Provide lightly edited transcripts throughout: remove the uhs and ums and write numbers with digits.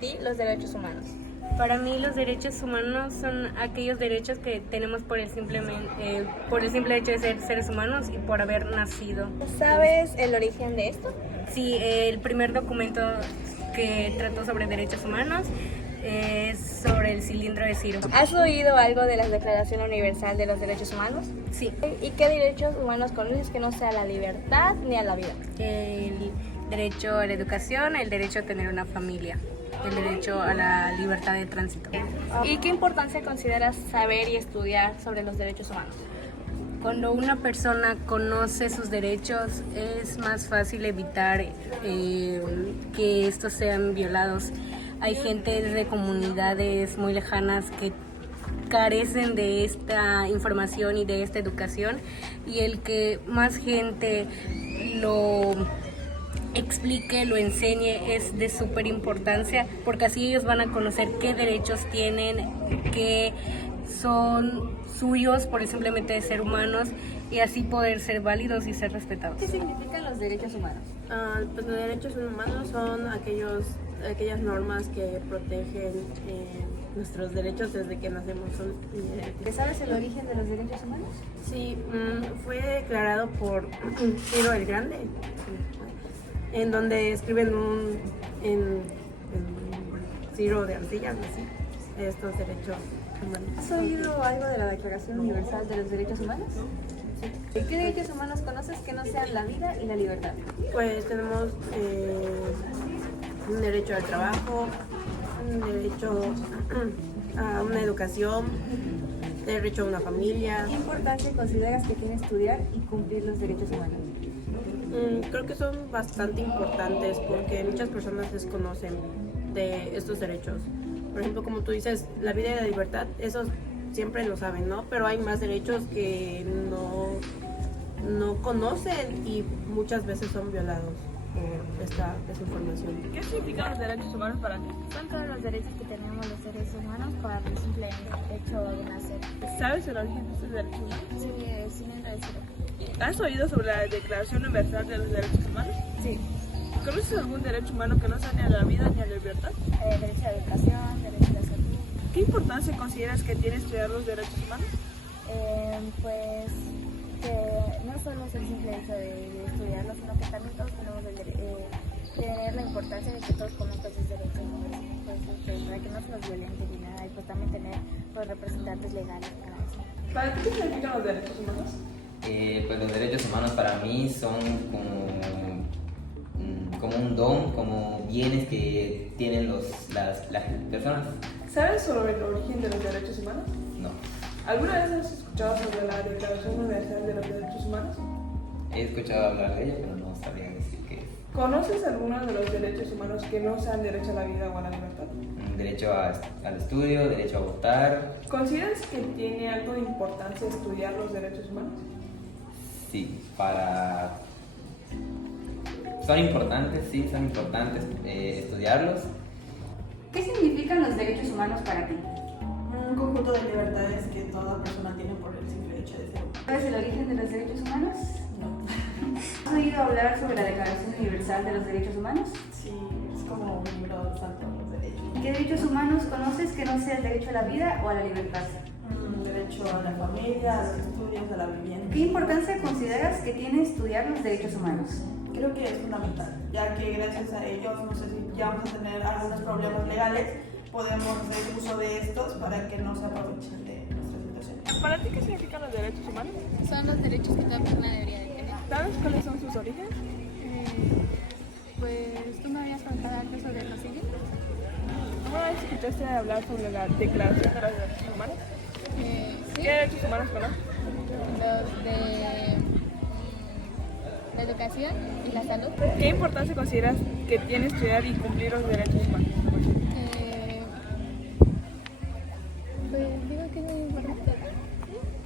ti los derechos humanos? Para mí los derechos humanos son aquellos derechos que tenemos por el simple hecho de ser seres humanos y por haber nacido. ¿Sabes el origen de esto? Sí, el primer documento que trató sobre derechos humanos es sobre el cilindro de Ciro. ¿Has oído algo de la Declaración Universal de los Derechos Humanos? Sí, ¿Y qué derechos humanos conoces que no sea la libertad ni a la vida? el derecho a la educación, el derecho a tener una familia, el derecho a la libertad de tránsito. ¿Y qué importancia consideras saber y estudiar sobre los derechos humanos? Cuando una persona conoce sus derechos es más fácil evitar que estos sean violados. Hay gente de comunidades muy lejanas que carecen de esta información y de esta educación, y el que más gente lo explique, lo enseñe es de súper importancia, porque así ellos van a conocer qué derechos tienen, que son suyos por el simplemente de ser humanos, y así poder ser válidos y ser respetados. ¿Qué significan los derechos humanos? Pues los derechos humanos son aquellas normas que protegen nuestros derechos desde que nacemos. ¿Sabes el origen de los derechos humanos? Sí, fue declarado por Ciro el Grande, en donde escriben en Ciro de Arcilla, así, estos derechos humanos. ¿Has oído algo de la Declaración Universal de los Derechos Humanos? ¿Y qué derechos humanos conoces que no sean la vida y la libertad? Pues tenemos un derecho al trabajo, un derecho a una educación, derecho a una familia. ¿Qué importancia consideras que tiene estudiar y cumplir los derechos humanos? Creo que son bastante importantes porque muchas personas desconocen de estos derechos. Por ejemplo, como tú dices, la vida y la libertad, esos siempre lo saben, ¿no? Pero hay más derechos que no conocen y muchas veces son violados por esta desinformación. ¿Qué significan los derechos humanos para ti? Son todos los derechos que tenemos los seres humanos para el simple hecho de nacer. ¿Sabes el origen de estos derechos humanos? Sí, el cilindro de Ciro. ¿Has oído sobre la Declaración Universal de los Derechos Humanos? Sí. ¿Conoces algún derecho humano que no sea ni a la vida ni a la libertad? Derecho a la educación, derecho a la salud. ¿Qué importancia consideras que tiene estudiar los derechos humanos? Pues que no solo es el simple hecho de estudiarlo, sino que también todos tenemos tener la importancia de que todos conozcan sus derechos, pues, para que no se nos violenten ni nada, y pues también tener pues, representantes legales para eso. ¿Para ti qué significan los derechos humanos? Pues los derechos humanos para mí son como un don, como bienes que tienen las personas. ¿Sabes sobre el origen de los derechos humanos? No, ¿Alguna vez has escuchado sobre la Declaración Universal de los Derechos Humanos? he escuchado hablar de ella, pero no sabría decir qué es. ¿Conoces algunos de los derechos humanos que no sean derecho a la vida o a la libertad? Derecho al estudio, derecho a votar. ¿Consideras que tiene algo de importancia estudiar los derechos humanos? Sí, son importantes, estudiarlos. ¿Qué significan los derechos humanos para ti? Un conjunto de libertades que toda persona tiene por el simple hecho de ser humano. ¿Sabes el origen de los derechos humanos? No. ¿Has oído hablar sobre la Declaración Universal de los Derechos Humanos? Sí, es como un libro santo de los derechos. ¿Qué derechos humanos conoces que no sea el derecho a la vida o a la libertad? Derecho a la familia, a los estudios, a la vivienda. ¿Qué importancia consideras que tiene estudiar los derechos humanos? Creo que es fundamental, ya que gracias a ellos, no sé si ya vamos a tener algunos problemas legales, podemos hacer uso de estos para que no se aprovechen de nuestra situación. ¿Para ti qué significan los derechos humanos? Son los derechos que toda persona debería de tener. ¿Sabes cuáles son sus orígenes? Pues tú me habías contado algo sobre los siguientes. ¿Alguna vez escuchaste hablar sobre la Declaración de los Derechos Humanos? Sí, ¿Qué derechos humanos conoces? los de la educación y la salud. ¿Qué importancia consideras que tiene estudiar y cumplir los derechos humanos? Pues digo que es muy importante.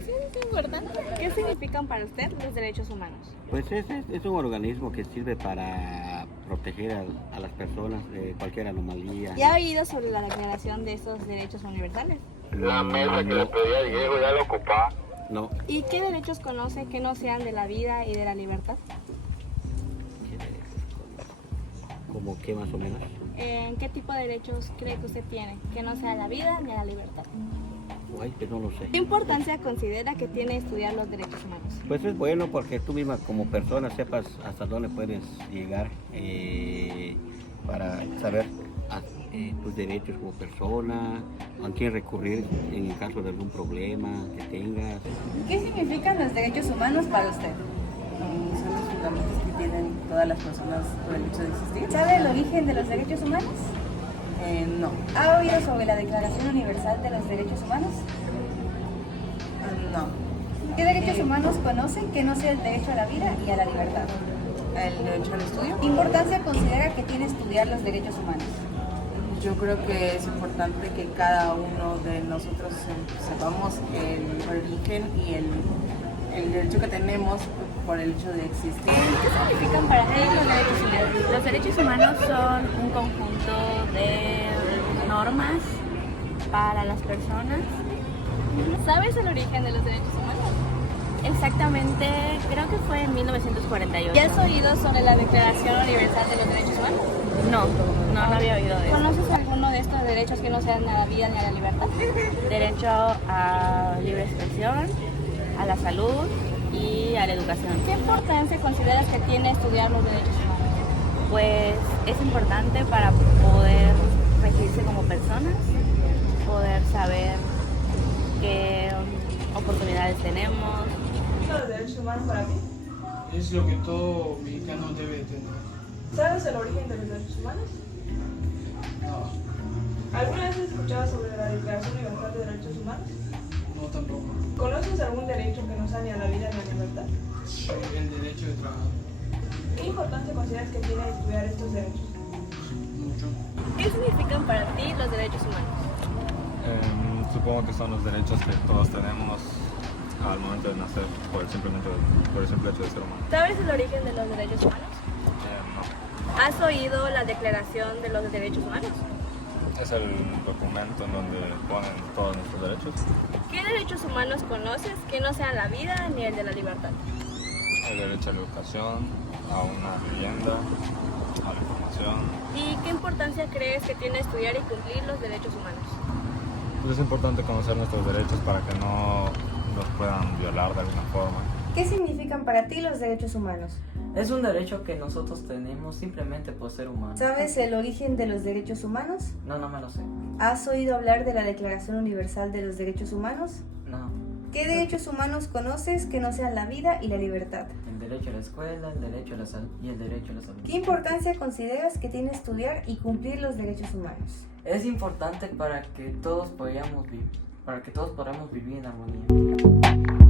Sí, es importante. ¿Qué significan para usted los derechos humanos? Pues es un organismo que sirve para proteger a las personas de cualquier anomalía. ¿Ya ha oído sobre la declaración de estos derechos universales? La mesa que le pedí a Diego ya la ocupaba. No. ¿Y qué derechos conoce que no sean de la vida y de la libertad? ¿Cómo qué más o menos? ¿Qué tipo de derechos cree que usted tiene? Que no sea la vida ni la libertad. Ay, que no lo sé. ¿Qué importancia considera que tiene estudiar los derechos humanos? Pues es bueno porque tú misma como persona sepas hasta dónde puedes llegar para saber tus derechos como persona, a quién recurrir en el caso de algún problema que tengas. ¿Qué significan los derechos humanos para usted? Son los fundamentos que tienen todas las personas por el hecho de existir. ¿Sabe el origen de los derechos humanos? No. ¿Ha oído sobre la Declaración Universal de los Derechos Humanos? No. ¿Qué derechos humanos conoce que no sea el derecho a la vida y a la libertad? El derecho al estudio. ¿Qué importancia considera que tiene estudiar los derechos humanos? Yo creo que es importante que cada uno de nosotros sepamos el origen y el derecho que tenemos por el hecho de existir. ¿Qué significan para ti los derechos humanos? Los derechos humanos son un conjunto de normas para las personas. ¿Sabes el origen de los derechos humanos? Exactamente, creo que fue en 1948. ¿Ya has oído sobre la Declaración Universal de los Derechos Humanos? No había oído de eso. ¿Conoces alguno de estos derechos que no sean a la vida ni a la libertad? Derecho a libre expresión, a la salud y a la educación. ¿Qué importancia consideras que tiene estudiar los derechos humanos? Pues es importante para poder regirse como personas, poder saber qué oportunidades tenemos. ¿Los derechos humanos para ti? Es lo que todo mexicano debe tener. ¿Sabes el origen de los derechos humanos? No, ¿Alguna vez has escuchado sobre la Declaración Universal de Derechos Humanos? no tampoco. ¿Conoces algún derecho que no sea ni a la vida ni a la libertad? El derecho de trabajo, ¿Qué importancia consideras que tiene estudiar estos derechos? mucho. ¿Qué significan para ti los derechos humanos? Supongo que son los derechos que todos tenemos al momento de nacer por el simple hecho de ser humano. ¿Sabes el origen de los derechos humanos? No. ¿Has oído la Declaración de los Derechos Humanos? Es el documento en donde ponen todos nuestros derechos. ¿Qué derechos humanos conoces que no sean la vida ni el de la libertad? El derecho a la educación, a una vivienda, a la información. ¿Y qué importancia crees que tiene estudiar y cumplir los derechos humanos? Pues es importante conocer nuestros derechos para que no nos puedan violar de alguna forma. ¿Qué significan para ti los derechos humanos? Es un derecho que nosotros tenemos simplemente por ser humanos. ¿Sabes el origen de los derechos humanos? No me lo sé. ¿Has oído hablar de la Declaración Universal de los Derechos Humanos? No. ¿Qué derechos humanos conoces que no sean la vida y la libertad? El derecho a la escuela, el derecho a la salud y el derecho a la salud. ¿Qué importancia consideras que tiene estudiar y cumplir los derechos humanos? Es importante para que todos podamos vivir en armonía.